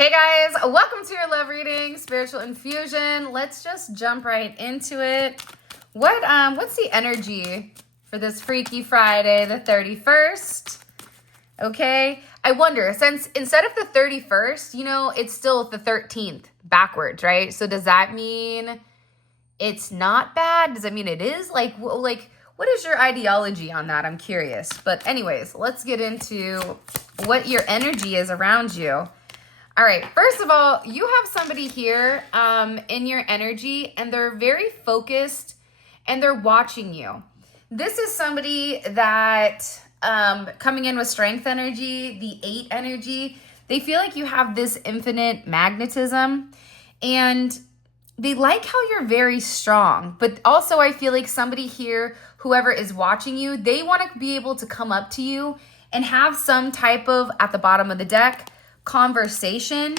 Hey guys, welcome to your love reading, spiritual infusion. Let's just jump right into it. What's the energy for this Freaky Friday, the 31st? Okay, I wonder, since instead of the 31st, it's still the 13th backwards, right? So does that mean it's not bad? Does it mean it is? Like what is your ideology on that? I'm curious. But anyways, let's get into what your energy is around you. All right, first of all, you have somebody here in your energy, and they're very focused, and they're watching you. This is somebody that coming in with strength energy, the 8 energy, they feel like you have this infinite magnetism, and they like how you're very strong. But also I feel like somebody here, whoever is watching you, they want to be able to come up to you and have some type of, at the bottom of the deck, conversation.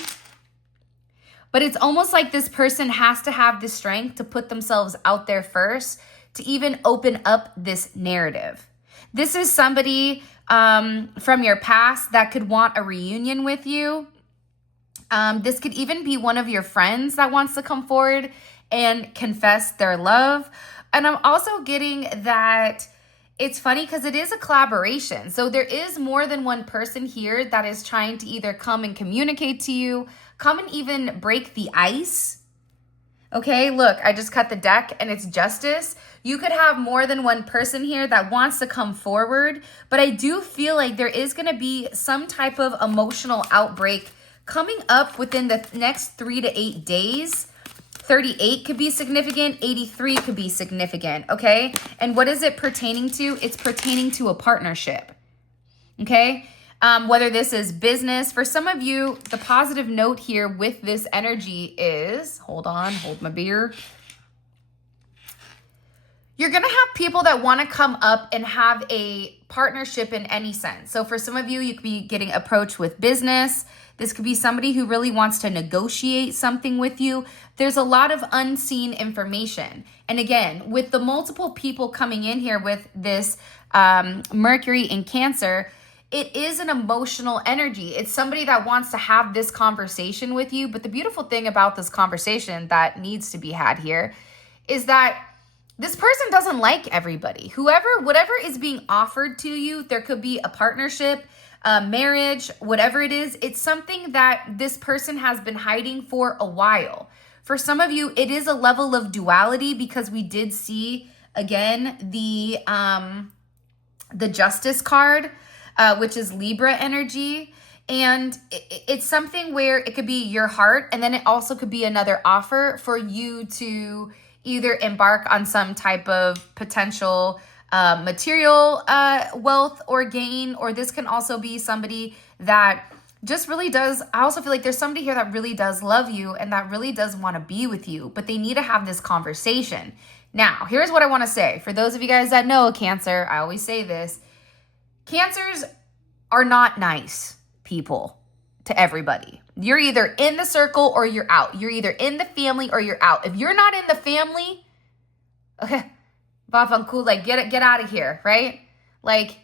But it's almost like this person has to have the strength to put themselves out there first to even open up this narrative. This is somebody from your past that could want a reunion with you. This could even be one of your friends that wants to come forward and confess their love. And I'm also getting that it's funny because it is a collaboration. So there is more than one person here that is trying to either come and communicate to you, come and even break the ice. Okay, look, I just cut the deck and it's justice. You could have more than one person here that wants to come forward, but I do feel like there is going to be some type of emotional outbreak coming up within the next 3 to 8 days. 38 could be significant, 83 could be significant, okay? And what is it pertaining to? It's pertaining to a partnership, okay? Whether this is business. For some of you, the positive note here with this energy is, hold my beer. You're going to have people that want to come up and have a partnership in any sense. So for some of you, you could be getting approached with business. This could be somebody who really wants to negotiate something with you. There's a lot of unseen information. And again, with the multiple people coming in here with this Mercury in Cancer, it is an emotional energy. It's somebody that wants to have this conversation with you. But the beautiful thing about this conversation that needs to be had here is that this person doesn't like everybody. Whatever is being offered to you, there could be a partnership, marriage, whatever it is. It's something that this person has been hiding for a while. For some of you, it is a level of duality because we did see, again, the Justice card, which is Libra energy. And it's something where it could be your heart, and then it also could be another offer for you to either embark on some type of potential material wealth or gain, or this can also be somebody that just really does. I also feel like there's somebody here that really does love you and that really does want to be with you, but they need to have this conversation. Now, here's what I want to say. For those of you guys that know a Cancer, I always say this. Cancers are not nice people to everybody. You're either in the circle or you're out. You're either in the family or you're out. If you're not in the family, okay, cool, like get out of here, right? Like,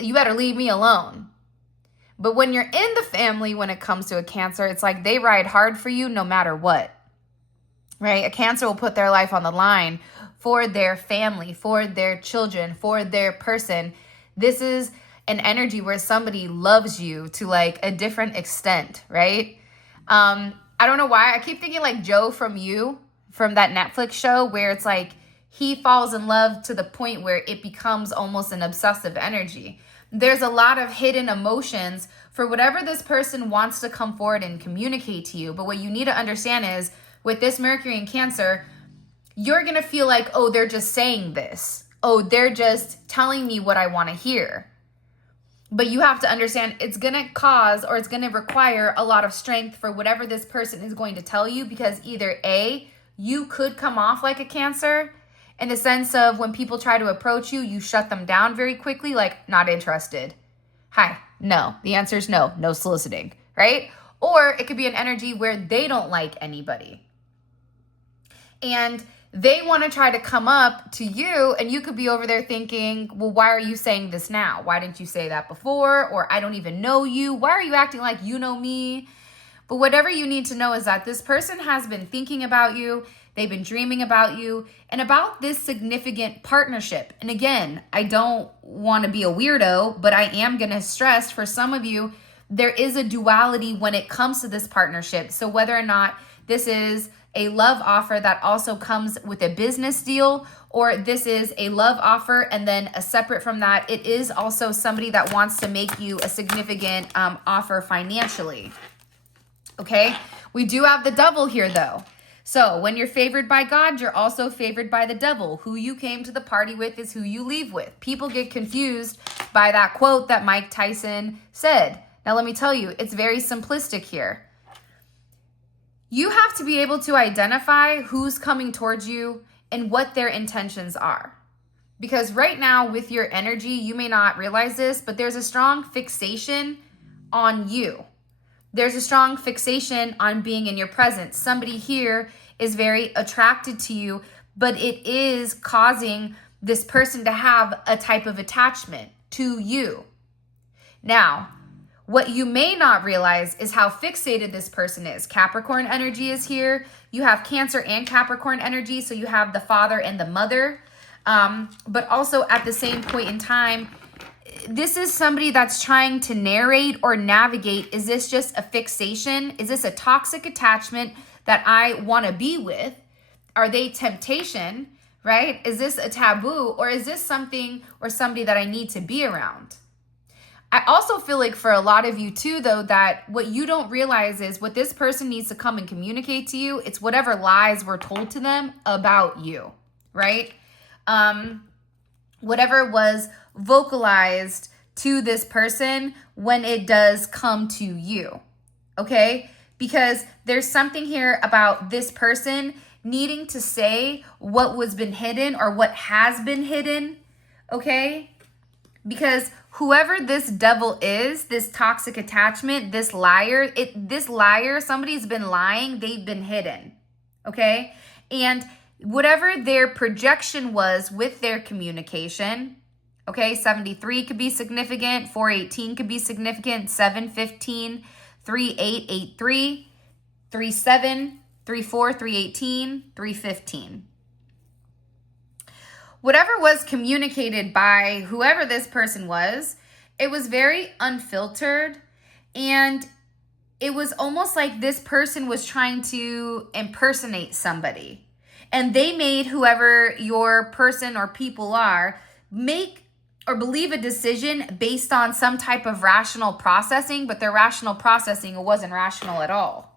you better leave me alone. But when you're in the family, when it comes to a Cancer, it's like they ride hard for you no matter what, right? A Cancer will put their life on the line for their family, for their children, for their person. This is an energy where somebody loves you to like a different extent, right? I don't know why. I keep thinking like Joe from that Netflix show where it's like he falls in love to the point where it becomes almost an obsessive energy. There's a lot of hidden emotions for whatever this person wants to come forward and communicate to you. But what you need to understand is with this Mercury in Cancer, you're going to feel like, oh, they're just saying this. Oh, they're just telling me what I want to hear. But you have to understand it's going to cause or it's going to require a lot of strength for whatever this person is going to tell you, because either A, you could come off like a Cancer in the sense of when people try to approach you, you shut them down very quickly, like not interested. Hi, no. The answer is no soliciting, right? Or it could be an energy where they don't like anybody. And they want to try to come up to you, and you could be over there thinking, well, why are you saying this now? Why didn't you say that before? Or I don't even know you. Why are you acting like you know me? But whatever you need to know is that this person has been thinking about you, they've been dreaming about you, and about this significant partnership. And again, I don't want to be a weirdo, but I am going to stress for some of you, there is a duality when it comes to this partnership. So whether or not this is a love offer that also comes with a business deal, or this is a love offer and then a separate from that, it is also somebody that wants to make you a significant offer financially. Okay, we do have the devil here though. So when you're favored by God, you're also favored by the devil. Who you came to the party with is who you leave with. People get confused by that quote that Mike Tyson said. Now let me tell you, it's very simplistic here. You have to be able to identify who's coming towards you and what their intentions are. Because right now with your energy, you may not realize this, but there's a strong fixation on you. There's a strong fixation on being in your presence. Somebody here is very attracted to you, but it is causing this person to have a type of attachment to you. Now, what you may not realize is how fixated this person is. Capricorn energy is here. You have Cancer and Capricorn energy, so you have the father and the mother. But also at the same point in time, this is somebody that's trying to narrate or navigate. Is this just a fixation? Is this a toxic attachment that I want to be with? Are they temptation, right? Is this a taboo, or is this something or somebody that I need to be around? I also feel like for a lot of you too, though, that what you don't realize is what this person needs to come and communicate to you. It's whatever lies were told to them about you, right? Whatever was vocalized to this person when it does come to you, okay? Because there's something here about this person needing to say what was been hidden or what has been hidden, okay? Because whoever this devil is, this toxic attachment, this liar, somebody's been lying, they've been hidden, okay? And whatever their projection was with their communication, okay, 73 could be significant, 418 could be significant, 715, 3883, 37, 34, 318, 315. Whatever was communicated by whoever this person was, it was very unfiltered, and it was almost like this person was trying to impersonate somebody. And they made whoever your person or people are make or believe a decision based on some type of rational processing, but their rational processing wasn't rational at all.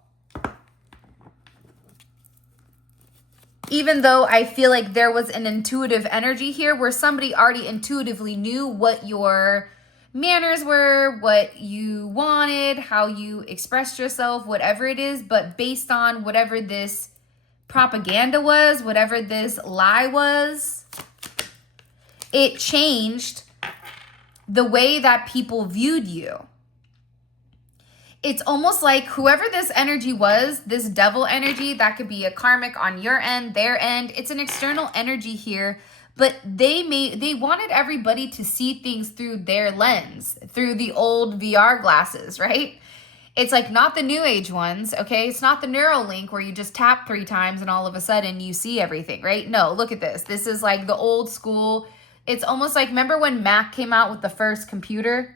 Even though I feel like there was an intuitive energy here where somebody already intuitively knew what your manners were, what you wanted, how you expressed yourself, whatever it is, but based on whatever this propaganda was, whatever this lie was, it changed the way that people viewed you. It's almost like whoever this energy was, this devil energy, that could be a karmic on your end, their end. It's an external energy here, but they wanted everybody to see things through their lens, through the old VR glasses, right? It's like not the new age ones, okay? It's not the Neuralink where you just tap 3 times and all of a sudden you see everything, right? No, look at this. This is like the old school. It's almost like, remember when Mac came out with the first computer?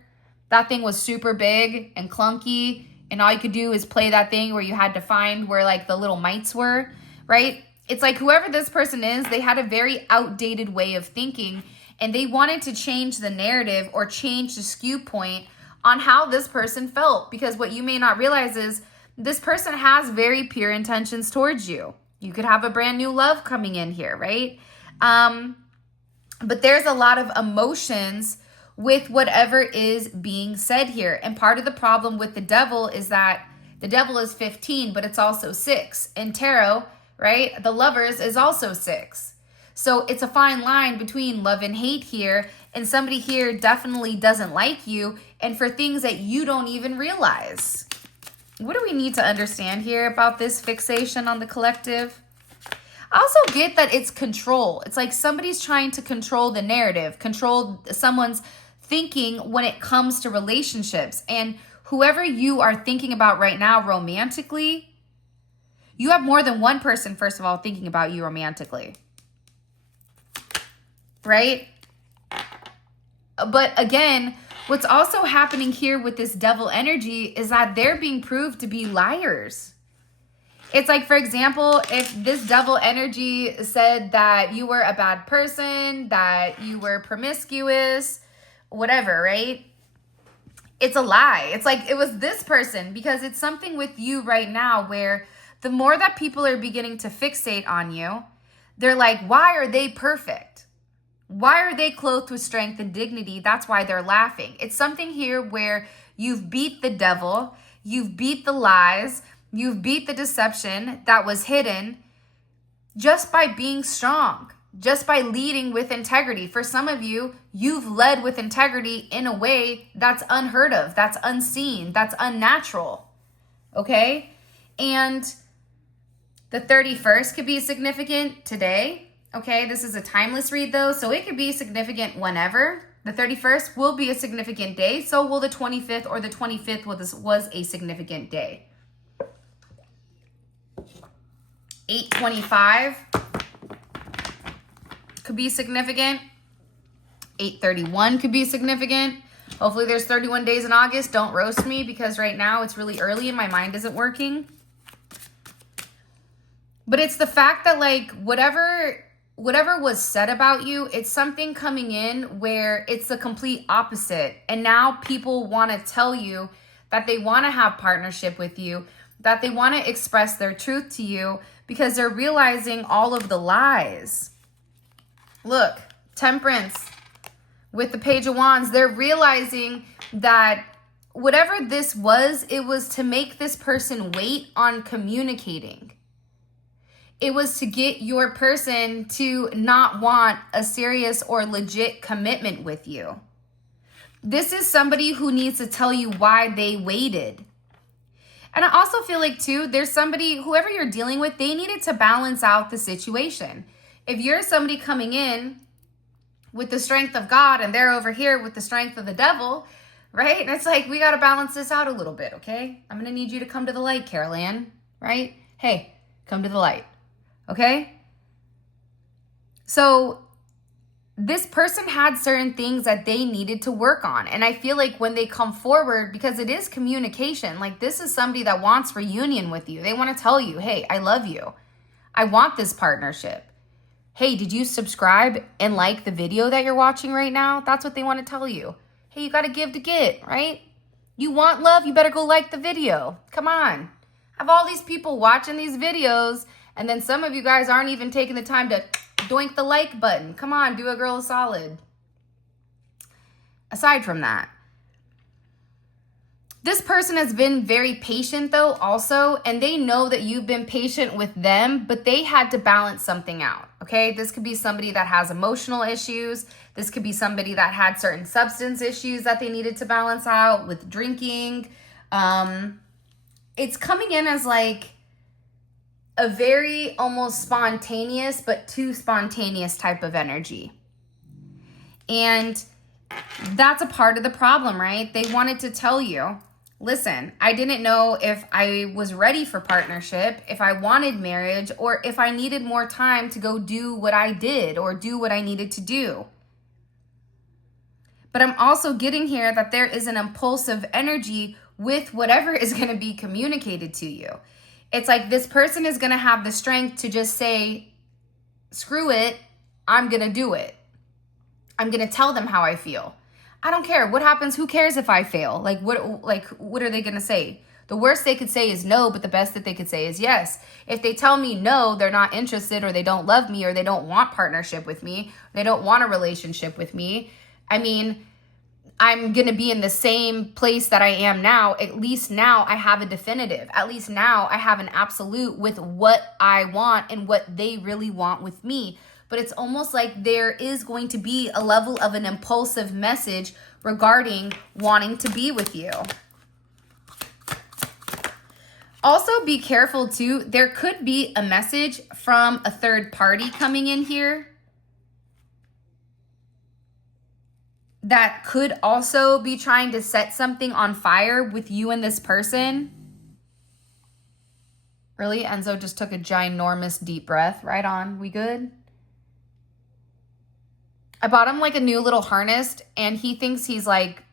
That thing was super big and clunky, and all you could do is play that thing where you had to find where like the little mites were, right? It's like whoever this person is, they had a very outdated way of thinking, and they wanted to change the narrative or change the skew point on how this person felt. Because what you may not realize is this person has very pure intentions towards you. You could have a brand new love coming in here, right? But there's a lot of emotions with whatever is being said here. And part of the problem with the devil is that the devil is 15, but it's also 6. In tarot, right, the lovers is also 6. So it's a fine line between love and hate here. And somebody here definitely doesn't like you, and for things that you don't even realize. What do we need to understand here about this fixation on the collective? I also get that it's control. It's like somebody's trying to control the narrative, control someone's thinking when it comes to relationships. And whoever you are thinking about right now romantically, you have more than one person, first of all, thinking about you romantically. Right? But again, what's also happening here with this devil energy is that they're being proved to be liars. It's like, for example, if this devil energy said that you were a bad person, that you were promiscuous, whatever, right? It's a lie. It's like it was this person, because it's something with you right now where the more that people are beginning to fixate on you, they're like, why are they perfect? Why are they clothed with strength and dignity? That's why they're laughing. It's something here where you've beat the devil, you've beat the lies, you've beat the deception that was hidden just by being strong, just by leading with integrity. For some of you, you've led with integrity in a way that's unheard of, that's unseen, that's unnatural, okay? And the 31st could be significant today, okay? This is a timeless read though, so it could be significant whenever. The 31st will be a significant day, so will the 25th, or the 25th was a significant day. 8/25 could be significant. 8/31 could be significant. Hopefully there's 31 days in August. Don't roast me, because right now it's really early and my mind isn't working. But it's the fact that like whatever was said about you, it's something coming in where it's the complete opposite. And now people want to tell you that they want to have partnership with you, that they want to express their truth to you, because they're realizing all of the lies. Look, Temperance with the Page of Wands, they're realizing that whatever this was, it was to make this person wait on communicating. It was to get your person to not want a serious or legit commitment with you. This is somebody who needs to tell you why they waited. And I also feel like too, there's somebody, whoever you're dealing with, they needed to balance out the situation. If you're somebody coming in with the strength of God and they're over here with the strength of the devil, right? And it's like, we got to balance this out a little bit, okay? I'm going to need you to come to the light, Carol Ann, right? Hey, come to the light, okay? So this person had certain things that they needed to work on. And I feel like when they come forward, because it is communication, like this is somebody that wants reunion with you. They want to tell you, hey, I love you. I want this partnership. Hey, did you subscribe and like the video that you're watching right now? That's what they want to tell you. Hey, you got to give to get, right? You want love, you better go like the video. Come on. I have all these people watching these videos, and then some of you guys aren't even taking the time to doink the like button. Come on, do a girl a solid. Aside from that, this person has been very patient though also, and they know that you've been patient with them, but they had to balance something out, okay? This could be somebody that has emotional issues. This could be somebody that had certain substance issues that they needed to balance out with drinking. It's coming in as like a very almost spontaneous, but too spontaneous type of energy. And that's a part of the problem, right? They wanted to tell you, listen, I didn't know if I was ready for partnership, if I wanted marriage, or if I needed more time to go do what I did or do what I needed to do. But I'm also getting here that there is an impulsive energy with whatever is going to be communicated to you. It's like this person is going to have the strength to just say, screw it, I'm going to do it. I'm going to tell them how I feel. I don't care. What happens? Who cares if I fail? What are they going to say? The worst they could say is no, but the best that they could say is yes. If they tell me no, they're not interested, or they don't love me, or they don't want partnership with me, they don't want a relationship with me, I mean, I'm going to be in the same place that I am now. At least now I have a definitive. At least now I have an absolute with what I want and what they really want with me. But it's almost like there is going to be a level of an impulsive message regarding wanting to be with you. Also be careful too. There could be a message from a third party coming in here that could also be trying to set something on fire with you and this person. Really? Enzo just took a ginormous deep breath. Right on. We good? I bought him like a new little harness, and he thinks he's like,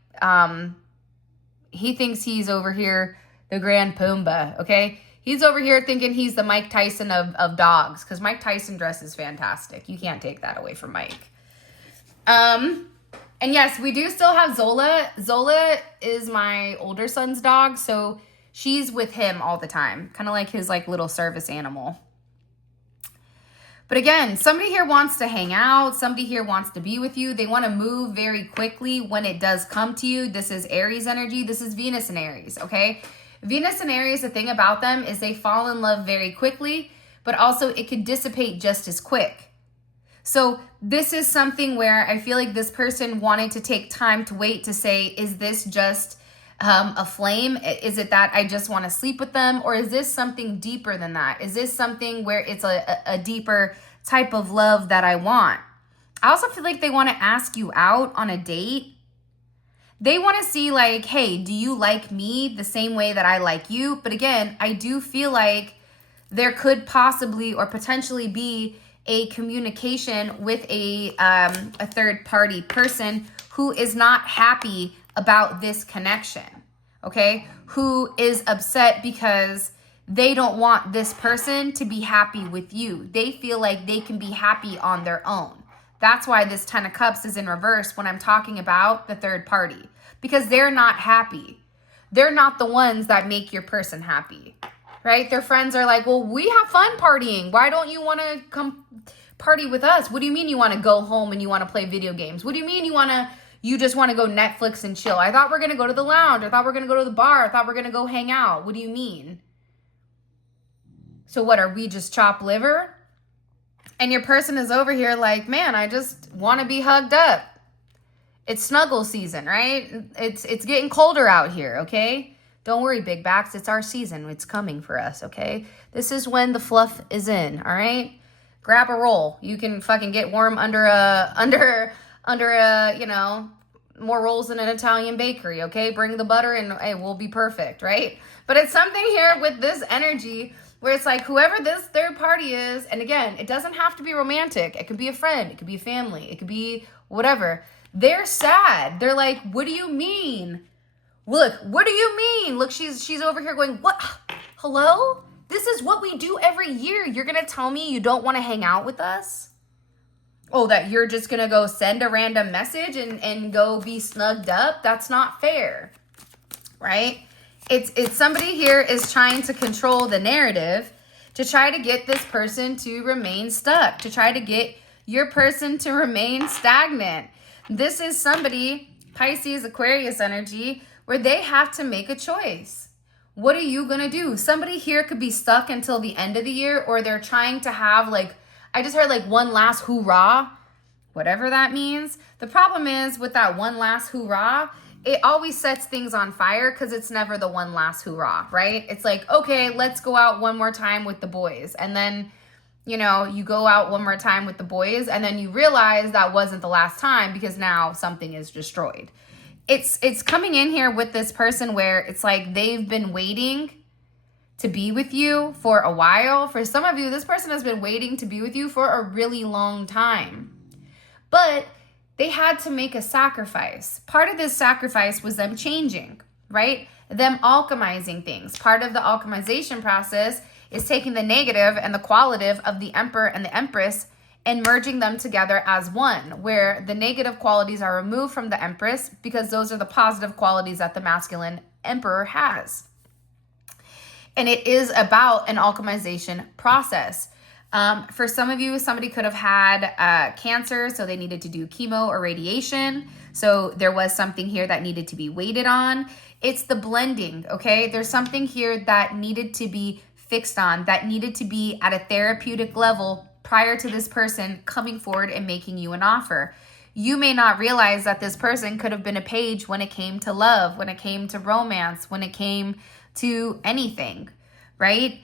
he thinks he's over here the Grand Pumbaa, okay? He's over here thinking he's the Mike Tyson of dogs, because Mike Tyson dresses fantastic. You can't take that away from Mike. And yes, we do still have Zola. Zola is my older son's dog, so she's with him all the time, kind of like his like little service animal. But again, somebody here wants to hang out. Somebody here wants to be with you. They want to move very quickly when it does come to you. This is Aries energy. This is Venus and Aries, okay? Venus and Aries, the thing about them is they fall in love very quickly, but also it could dissipate just as quick. So this is something where I feel like this person wanted to take time to wait to say, is this just a flame? Is it that I just want to sleep with them? Or is this something deeper than that? Is this something where it's a deeper type of love that I want? I also feel like they want to ask you out on a date. They want to see like, hey, do you like me the same way that I like you? But again, I do feel like there could possibly or potentially be a communication with a third party person who is not happy about this connection, okay? Who is upset because they don't want this person to be happy with you. They feel like they can be happy on their own. That's why this 10 of Cups is in reverse when I'm talking about the third party, because they're not happy. They're not the ones that make your person happy, right? Their friends are like, well, we have fun partying. Why don't you want to come party with us? What do you mean you want to go home and you want to play video games? What do you mean you just want to go Netflix and chill? I thought we're going to go to the lounge. I thought we're going to go to the bar. I thought we're going to go hang out. What do you mean? So what, are we just chopped liver? And your person is over here like, man, I just want to be hugged up. It's snuggle season, right? It's getting colder out here, okay? Don't worry, big backs. It's our season. It's coming for us, okay? This is when the fluff is in, all right? Grab a roll. You can fucking get warm under a, you know, more rolls in an Italian bakery, okay? Bring the butter and hey, we'll be perfect, right? But it's something here with this energy where it's like whoever this third party is, and again, it doesn't have to be romantic. It could be a friend. It could be a family. It could be whatever. They're sad. They're like, what do you mean? Look, what do you mean? Look, she's over here going, what? Hello? This is what we do every year. You're going to tell me you don't want to hang out with us? Oh, that you're just going to go send a random message and go be snugged up? That's not fair, right? It's somebody here is trying to control the narrative to try to get this person to remain stuck, to try to get your person to remain stagnant. This is somebody, Pisces, Aquarius energy, where they have to make a choice. What are you going to do? Somebody here could be stuck until the end of the year, or they're trying to have like, I just heard like one last hoorah, whatever that means. The problem is with that one last hoorah, it always sets things on fire because it's never the one last hoorah, right? It's like, okay, let's go out one more time with the boys. And then, you know, you go out one more time with the boys and then you realize that wasn't the last time because now something is destroyed. It's coming in here with this person where it's like they've been waiting to be with you for a while. For some of you, this person has been waiting to be with you for a really long time. But they had to make a sacrifice. Part of this sacrifice was them changing, right? Them alchemizing things. Part of the alchemization process is taking the negative and the qualitative of the Emperor and the Empress and merging them together as one, where the negative qualities are removed from the Empress because those are the positive qualities that the masculine Emperor has. And it is about an alchemization process. For some of you, somebody could have had cancer, so they needed to do chemo or radiation. So there was something here that needed to be waited on. It's the blending, okay? There's something here that needed to be fixed on, that needed to be at a therapeutic level prior to this person coming forward and making you an offer. You may not realize that this person could have been a page when it came to love, when it came to romance, when it came to anything, right?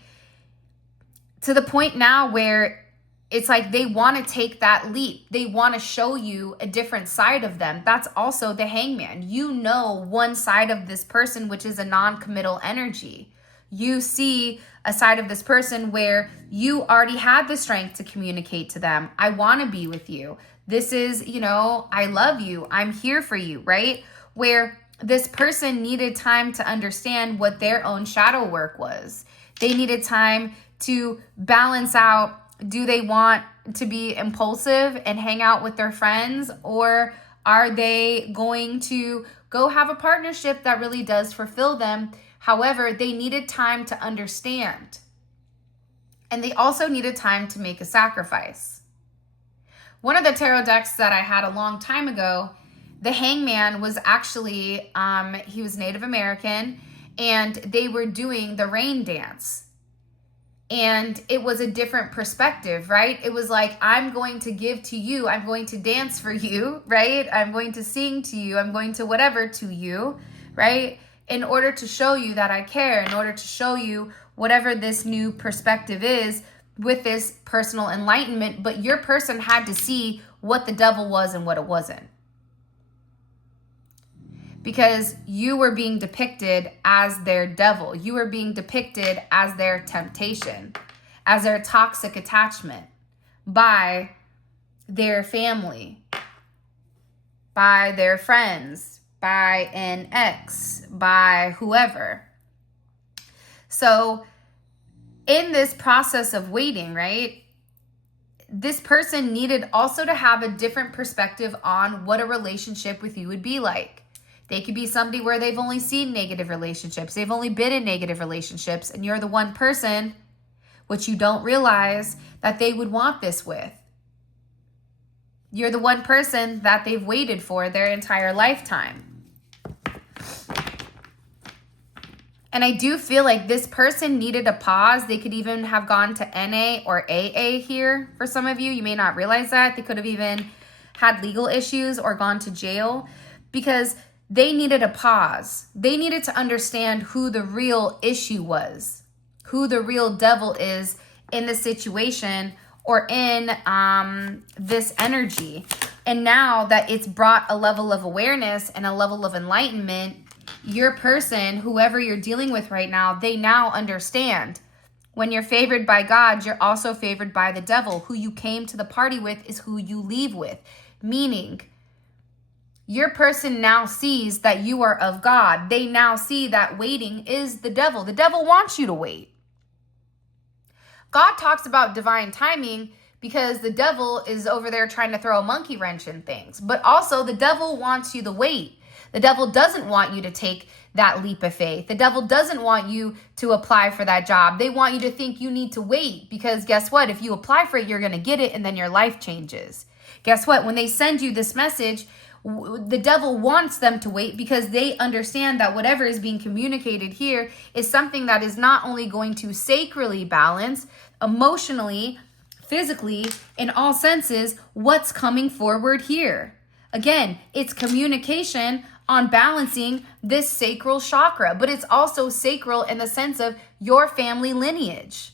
To the point now where it's like they want to take that leap. They want to show you a different side of them. That's also the Hangman. You know one side of this person, which is a non-committal energy. You see a side of this person where you already had the strength to communicate to them. I want to be with you. This is, I love you. I'm here for you, right? Where this person needed time to understand what their own shadow work was. They needed time to balance out, do they want to be impulsive and hang out with their friends, or are they going to go have a partnership that really does fulfill them? However, they needed time to understand. And they also needed time to make a sacrifice. One of the tarot decks that I had a long time ago, the Hangman was actually, he was Native American, and they were doing the rain dance. And it was a different perspective, right? It was like, I'm going to give to you. I'm going to dance for you, right? I'm going to sing to you. I'm going to whatever to you, right? In order to show you that I care, in order to show you whatever this new perspective is with this personal enlightenment. But your person had to see what the devil was and what it wasn't. Because you were being depicted as their devil. You were being depicted as their temptation, as their toxic attachment by their family, by their friends, by an ex, by whoever. So in this process of waiting, right, this person needed also to have a different perspective on what a relationship with you would be like. They could be somebody where they've only seen negative relationships. They've only been in negative relationships, and you're the one person, which you don't realize, that they would want this with. You're the one person that they've waited for their entire lifetime. And I do feel like this person needed a pause. They could even have gone to NA or AA here for some of you. You may not realize that. They could have even had legal issues or gone to jail, because they needed a pause. They needed to understand who the real issue was, who the real devil is in the situation or in this energy. And now that it's brought a level of awareness and a level of enlightenment, your person, whoever you're dealing with right now, they now understand. When you're favored by God, you're also favored by the devil. Who you came to the party with is who you leave with. Meaning, your person now sees that you are of God. They now see that waiting is the devil. The devil wants you to wait. God talks about divine timing because the devil is over there trying to throw a monkey wrench in things. But also the devil wants you to wait. The devil doesn't want you to take that leap of faith. The devil doesn't want you to apply for that job. They want you to think you need to wait, because guess what? If you apply for it, you're going to get it, and then your life changes. Guess what? When they send you this message, the devil wants them to wait, because they understand that whatever is being communicated here is something that is not only going to sacrally balance emotionally, physically, in all senses, what's coming forward here. Again, it's communication on balancing this sacral chakra, but it's also sacral in the sense of your family lineage.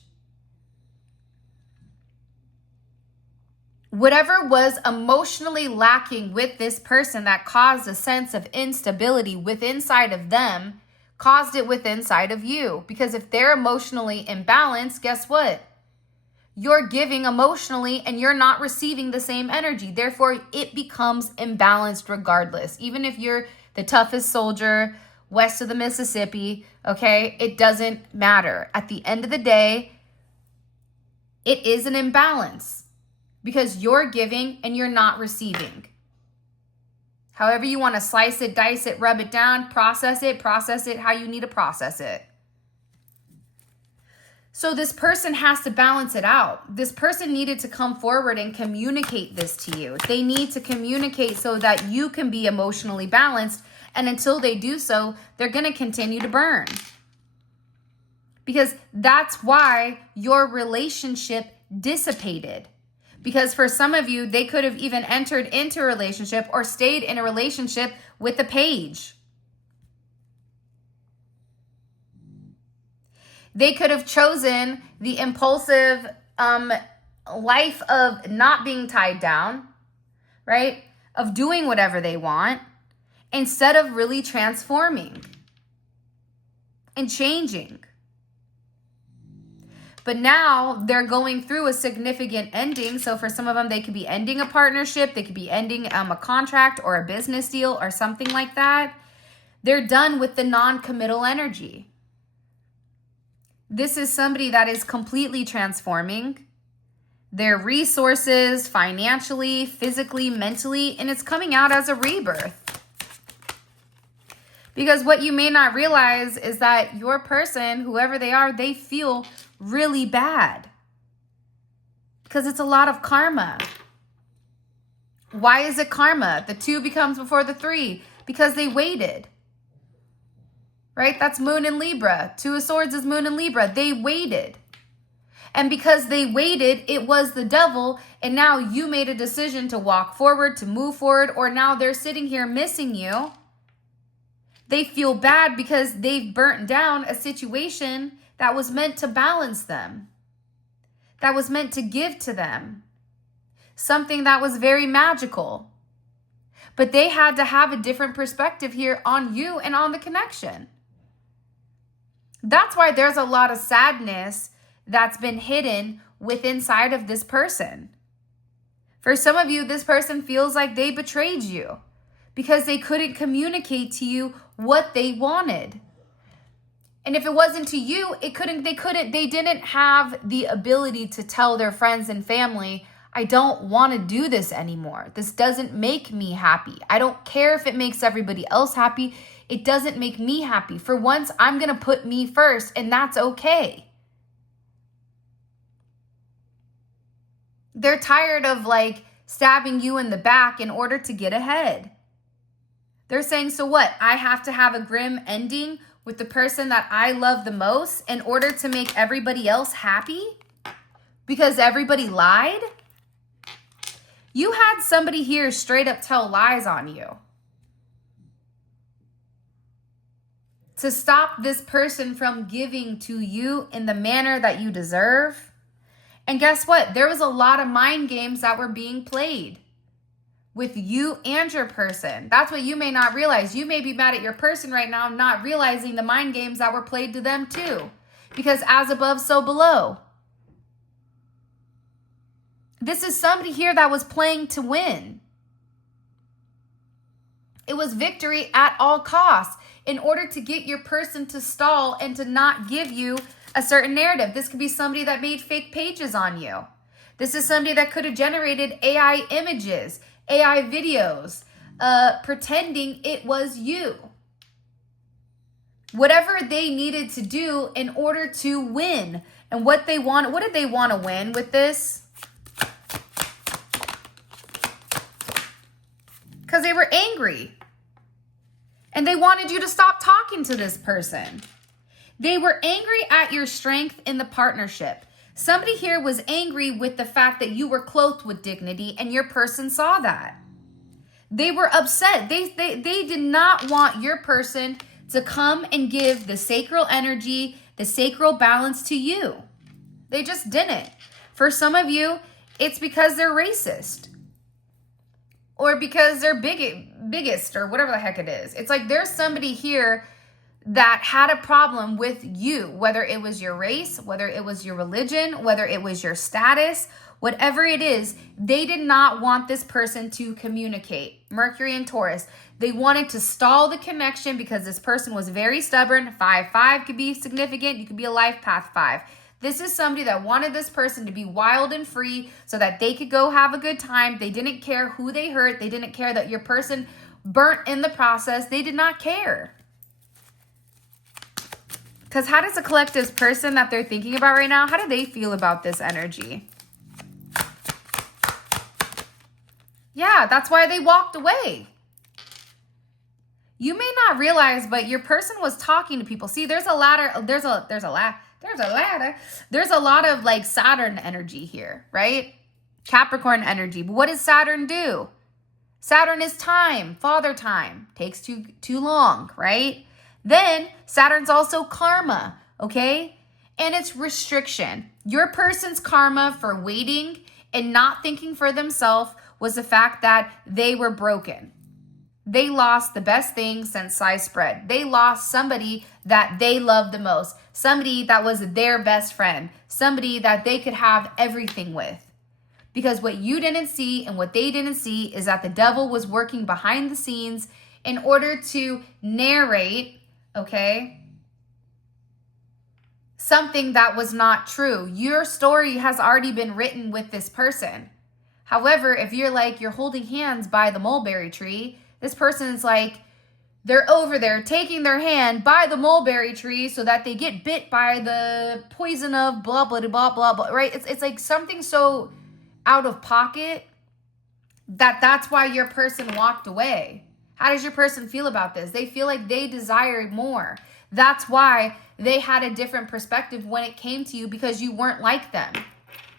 Whatever was emotionally lacking with this person that caused a sense of instability within inside of them, caused it within inside of you. Because if they're emotionally imbalanced, guess what? You're giving emotionally and you're not receiving the same energy. Therefore, it becomes imbalanced regardless. Even if you're the toughest soldier west of the Mississippi, okay, it doesn't matter. At the end of the day, it is an imbalance because you're giving and you're not receiving. However you want to slice it, dice it, rub it down, process it how you need to process it. So this person has to balance it out. This person needed to come forward and communicate this to you. They need to communicate so that you can be emotionally balanced. And until they do so, they're going to continue to burn. Because that's why your relationship dissipated. Because for some of you, they could have even entered into a relationship or stayed in a relationship with the page. They could have chosen the impulsive, life of not being tied down, right? Of doing whatever they want instead of really transforming and changing. But now they're going through a significant ending. So for some of them, they could be ending a partnership. They could be ending a contract or a business deal or something like that. They're done with the non-committal energy. This is somebody that is completely transforming their resources financially, physically, mentally, and it's coming out as a rebirth. Because what you may not realize is that your person, whoever they are, they feel really bad. Because it's a lot of karma. Why is it karma? The 2 becomes before the 3. Because they waited. Right? That's Moon in Libra. 2 of Swords is Moon in Libra. They waited. And because they waited, it was the devil. And now you made a decision to walk forward, to move forward. Or now they're sitting here missing you. They feel bad because they've burnt down a situation that was meant to balance them. That was meant to give to them. Something that was very magical. But they had to have a different perspective here on you and on the connection. That's why there's a lot of sadness that's been hidden within inside of this person. For some of you, this person feels like they betrayed you because they couldn't communicate to you what they wanted. And if it wasn't to you, they didn't have the ability to tell their friends and family, I don't want to do this anymore. This doesn't make me happy. I don't care if it makes everybody else happy. It doesn't make me happy. For once, I'm going to put me first, and that's okay. They're tired of stabbing you in the back in order to get ahead. They're saying, so what? I have to have a grim ending with the person that I love the most in order to make everybody else happy? Because everybody lied? You had somebody here straight up tell lies on you. To stop this person from giving to you in the manner that you deserve. And guess what? There was a lot of mind games that were being played with you and your person. That's what you may not realize. You may be mad at your person right now, not realizing the mind games that were played to them too. Because as above, so below. This is somebody here that was playing to win. It was victory at all costs in order to get your person to stall and to not give you a certain narrative. This could be somebody that made fake pages on you. This is somebody that could have generated AI images, AI videos, pretending it was you. Whatever they needed to do in order to win. And what did they want to win with this? Because they were angry. And they wanted you to stop talking to this person. They were angry at your strength in the partnership. Somebody here was angry with the fact that you were clothed with dignity and your person saw that. They were upset. They did not want your person to come and give the sacral energy, the sacral balance to you. They just didn't. For some of you, it's because they're racist. Or because they're biggest or whatever the heck it is. It's like there's somebody here that had a problem with you, whether it was your race, whether it was your religion, whether it was your status, whatever it is, they did not want this person to communicate. Mercury and Taurus, they wanted to stall the connection because this person was very stubborn. 5-5 could be significant. You could be a life path 5. This is somebody that wanted this person to be wild and free so that they could go have a good time. They didn't care who they hurt. They didn't care that your person burnt in the process. They did not care. Because how does a collective person that they're thinking about right now, how do they feel about this energy? Yeah, that's why they walked away. You may not realize, but your person was talking to people. See, there's a lot of like Saturn energy here, right? Capricorn energy. But what does Saturn do? Saturn is time, father time. Takes too long, right? Then Saturn's also karma, okay? and it's restriction. Your person's karma for waiting and not thinking for themselves was the fact that they were broken. They lost the best thing since sliced bread. They lost somebody that they loved the most, somebody that was their best friend, somebody that they could have everything with. Because what you didn't see and what they didn't see is that the devil was working behind the scenes in order to narrate, okay, something that was not true. Your story has already been written with this person. However, if you're like, you're holding hands by the mulberry tree, this person's like, they're over there taking their hand by the mulberry tree so that they get bit by the poison of blah, blah, blah, blah, blah, right? It's like something so out of pocket that's why your person walked away. How does your person feel about this? They feel like they desired more. That's why they had a different perspective when it came to you, because you weren't like them.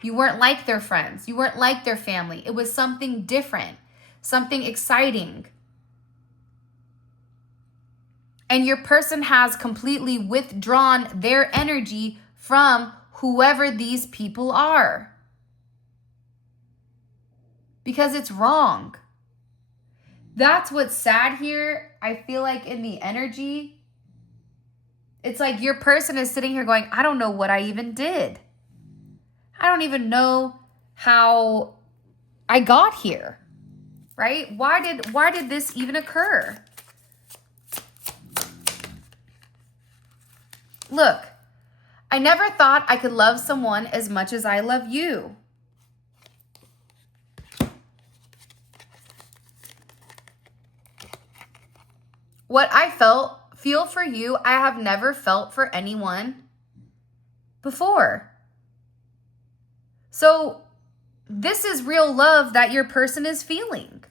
You weren't like their friends. You weren't like their family. It was something different, something exciting. And your person has completely withdrawn their energy from whoever these people are. Because it's wrong. That's what's sad here. I feel like in the energy, it's like your person is sitting here going, I don't know what I even did. I don't even know how I got here, right? Why did this even occur? Look, I never thought I could love someone as much as I love you. What I feel for you, I have never felt for anyone before. So this is real love that your person is feeling.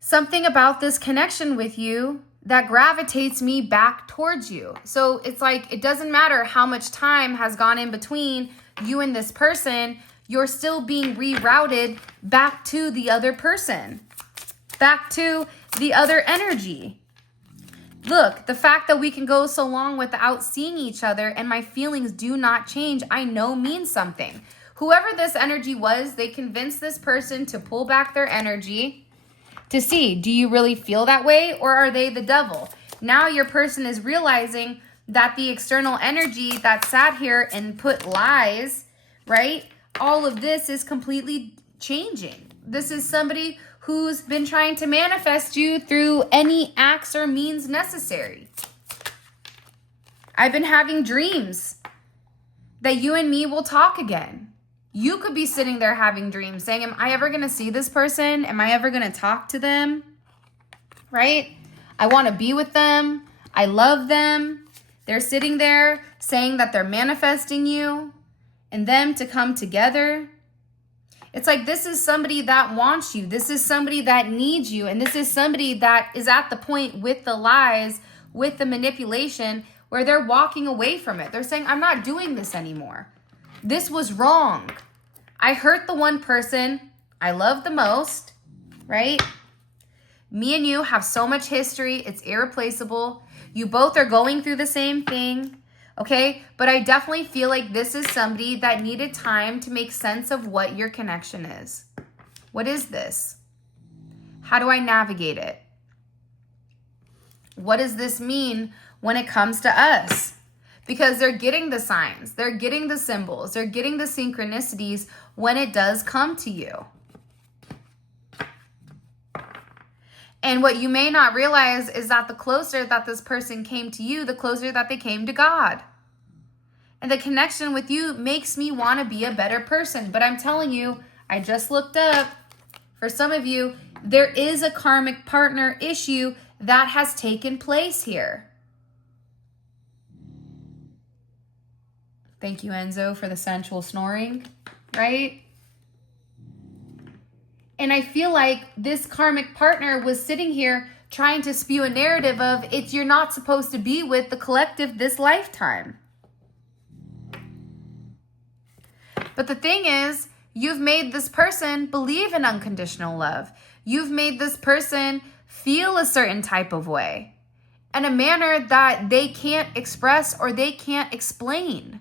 Something about this connection with you that gravitates me back towards you. So it's like, it doesn't matter how much time has gone in between you and this person, you're still being rerouted back to the other person, back to the other energy. Look, the fact that we can go so long without seeing each other and my feelings do not change, I know means something. Whoever this energy was, they convinced this person to pull back their energy to see, do you really feel that way, or are they the devil? Now your person is realizing that the external energy that sat here and put lies, right? All of this is completely changing. This is somebody who's been trying to manifest you through any acts or means necessary. I've been having dreams that you and me will talk again. You could be sitting there having dreams saying, am I ever going to see this person? Am I ever going to talk to them? Right? I want to be with them. I love them. They're sitting there saying that they're manifesting you and them to come together. It's like, this is somebody that wants you. This is somebody that needs you. And this is somebody that is at the point with the lies, with the manipulation, where they're walking away from it. They're saying, I'm not doing this anymore. This was wrong. I hurt the one person I love the most, right? Me and you have so much history. It's irreplaceable. You both are going through the same thing, okay? But I definitely feel like this is somebody that needed time to make sense of what your connection is. What is this? How do I navigate it? What does this mean when it comes to us? Because they're getting the signs, they're getting the symbols, they're getting the synchronicities when it does come to you. And what you may not realize is that the closer that this person came to you, the closer that they came to God. And the connection with you makes me want to be a better person. But I'm telling you, I just looked up, for some of you, there is a karmic partner issue that has taken place here. Thank you, Enzo, for the sensual snoring, right? And I feel like this karmic partner was sitting here trying to spew a narrative of, it's you're not supposed to be with the collective this lifetime. But the thing is, you've made this person believe in unconditional love. You've made this person feel a certain type of way in a manner that they can't express or they can't explain.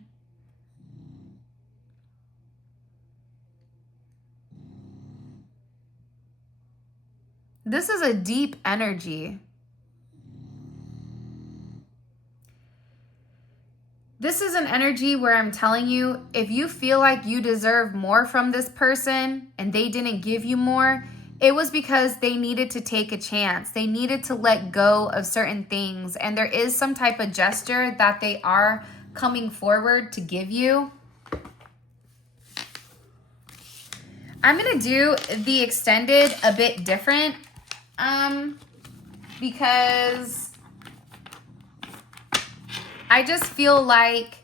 This is a deep energy. This is an energy where I'm telling you, if you feel like you deserve more from this person and they didn't give you more, it was because they needed to take a chance. They needed to let go of certain things. And there is some type of gesture that they are coming forward to give you. I'm going to do the extended a bit different because I just feel like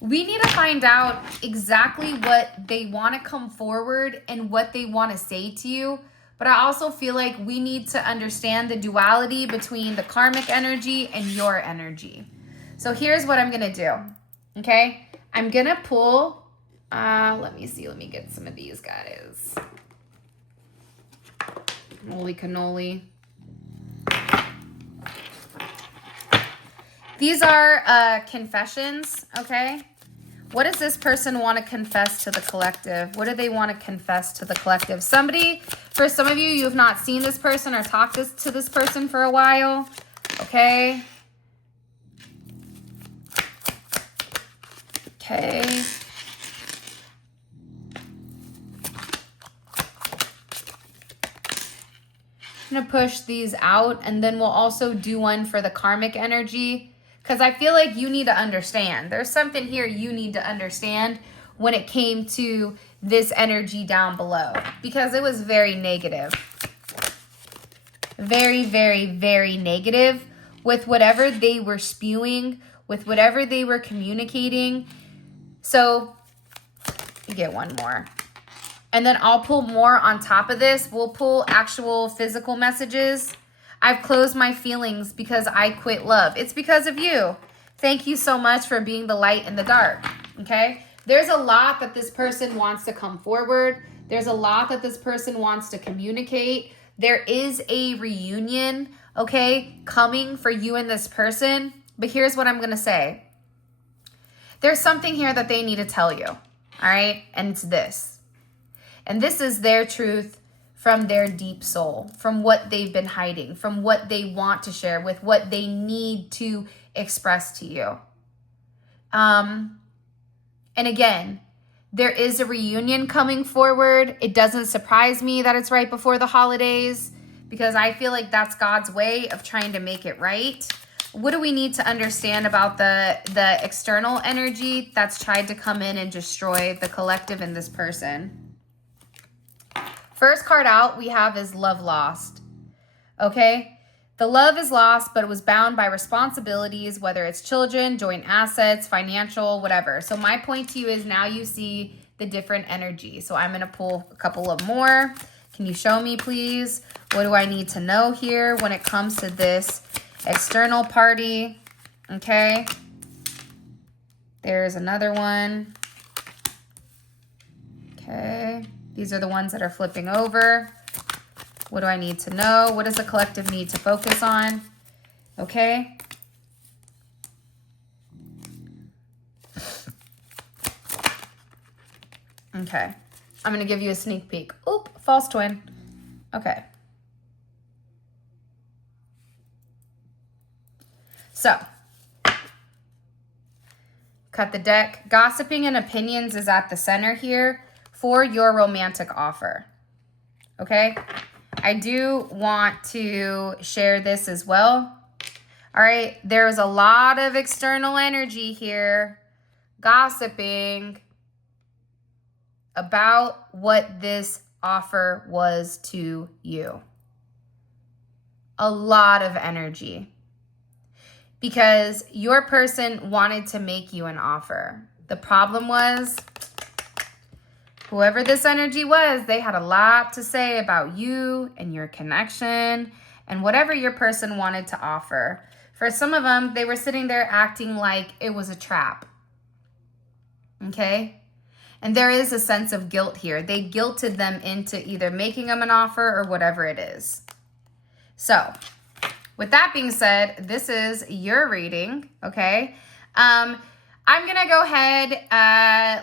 we need to find out exactly what they want to come forward and what they want to say to you. But I also feel like we need to understand the duality between the karmic energy and your energy. So here's what I'm going to do. Okay. I'm going to pull, let me see. Let me get some of these guys. Holy cannoli. These are confessions, okay? What does this person want to confess to the collective? What do they want to confess to the collective? Somebody, for some of you, you have not seen this person or talked to this person for a while, okay? Okay. I'm going to push these out, and then we'll also do one for the karmic energy. Because I feel like you need to understand. There's something here you need to understand when it came to this energy down below. Because it was very negative. Very, very, very negative with whatever they were spewing, with whatever they were communicating. So, you get one more. And then I'll pull more on top of this. We'll pull actual physical messages. I've closed my feelings because I quit love. It's because of you. Thank you so much for being the light in the dark, okay? There's a lot that this person wants to come forward. There's a lot that this person wants to communicate. There is a reunion, okay, coming for you and this person. But here's what I'm going to say. There's something here that they need to tell you, all right? And it's this. And this is their truth from their deep soul, from what they've been hiding, from what they want to share, with what they need to express to you. And again, there is a reunion coming forward. It doesn't surprise me that it's right before the holidays because I feel like that's God's way of trying to make it right. What do we need to understand about the external energy that's tried to come in and destroy the collective in this person? First card out we have is love lost, okay? The love is lost, but it was bound by responsibilities, whether it's children, joint assets, financial, whatever. So my point to you is now you see the different energy. So I'm going to pull a couple of more. Can you show me, please? What do I need to know here when it comes to this external party? Okay. There's another one. Okay. These are the ones that are flipping over. What do I need to know? What does the collective need to focus on? Okay. Okay. I'm going to give you a sneak peek. Oop, false twin. Okay. So, cut the deck. Gossiping and opinions is at the center here for your romantic offer. Okay? I do want to share this as well. All right? There's a lot of external energy here gossiping about what this offer was to you. A lot of energy. Because your person wanted to make you an offer. The problem was, whoever this energy was, they had a lot to say about you and your connection and whatever your person wanted to offer. For some of them, they were sitting there acting like it was a trap. Okay? And there is a sense of guilt here. They guilted them into either making them an offer or whatever it is. So with that being said, this is your reading, okay? I'm gonna go ahead,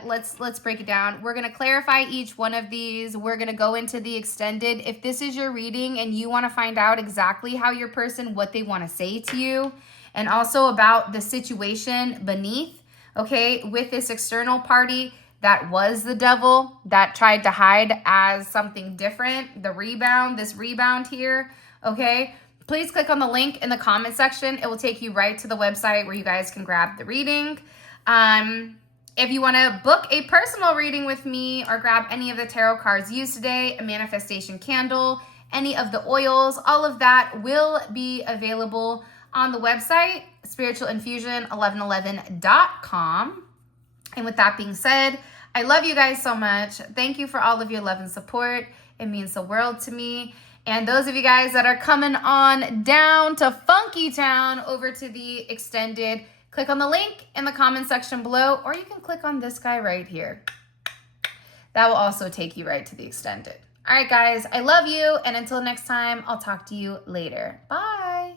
let's break it down. We're gonna clarify each one of these. We're gonna go into the extended. If this is your reading and you wanna find out exactly how your person, what they wanna say to you, and also about the situation beneath, okay, with this external party that was the devil that tried to hide as something different, this rebound here, okay? Please click on the link in the comment section. It will take you right to the website where you guys can grab the reading. If you want to book a personal reading with me or grab any of the tarot cards used today, a manifestation candle, any of the oils, all of that will be available on the website, spiritualinfusion1111.com. And with that being said, I love you guys so much. Thank you for all of your love and support. It means the world to me. And those of you guys that are coming on down to Funky Town over to the extended, click on the link in the comment section below, or you can click on this guy right here. That will also take you right to the extended. All right, guys, I love you. And until next time, I'll talk to you later. Bye.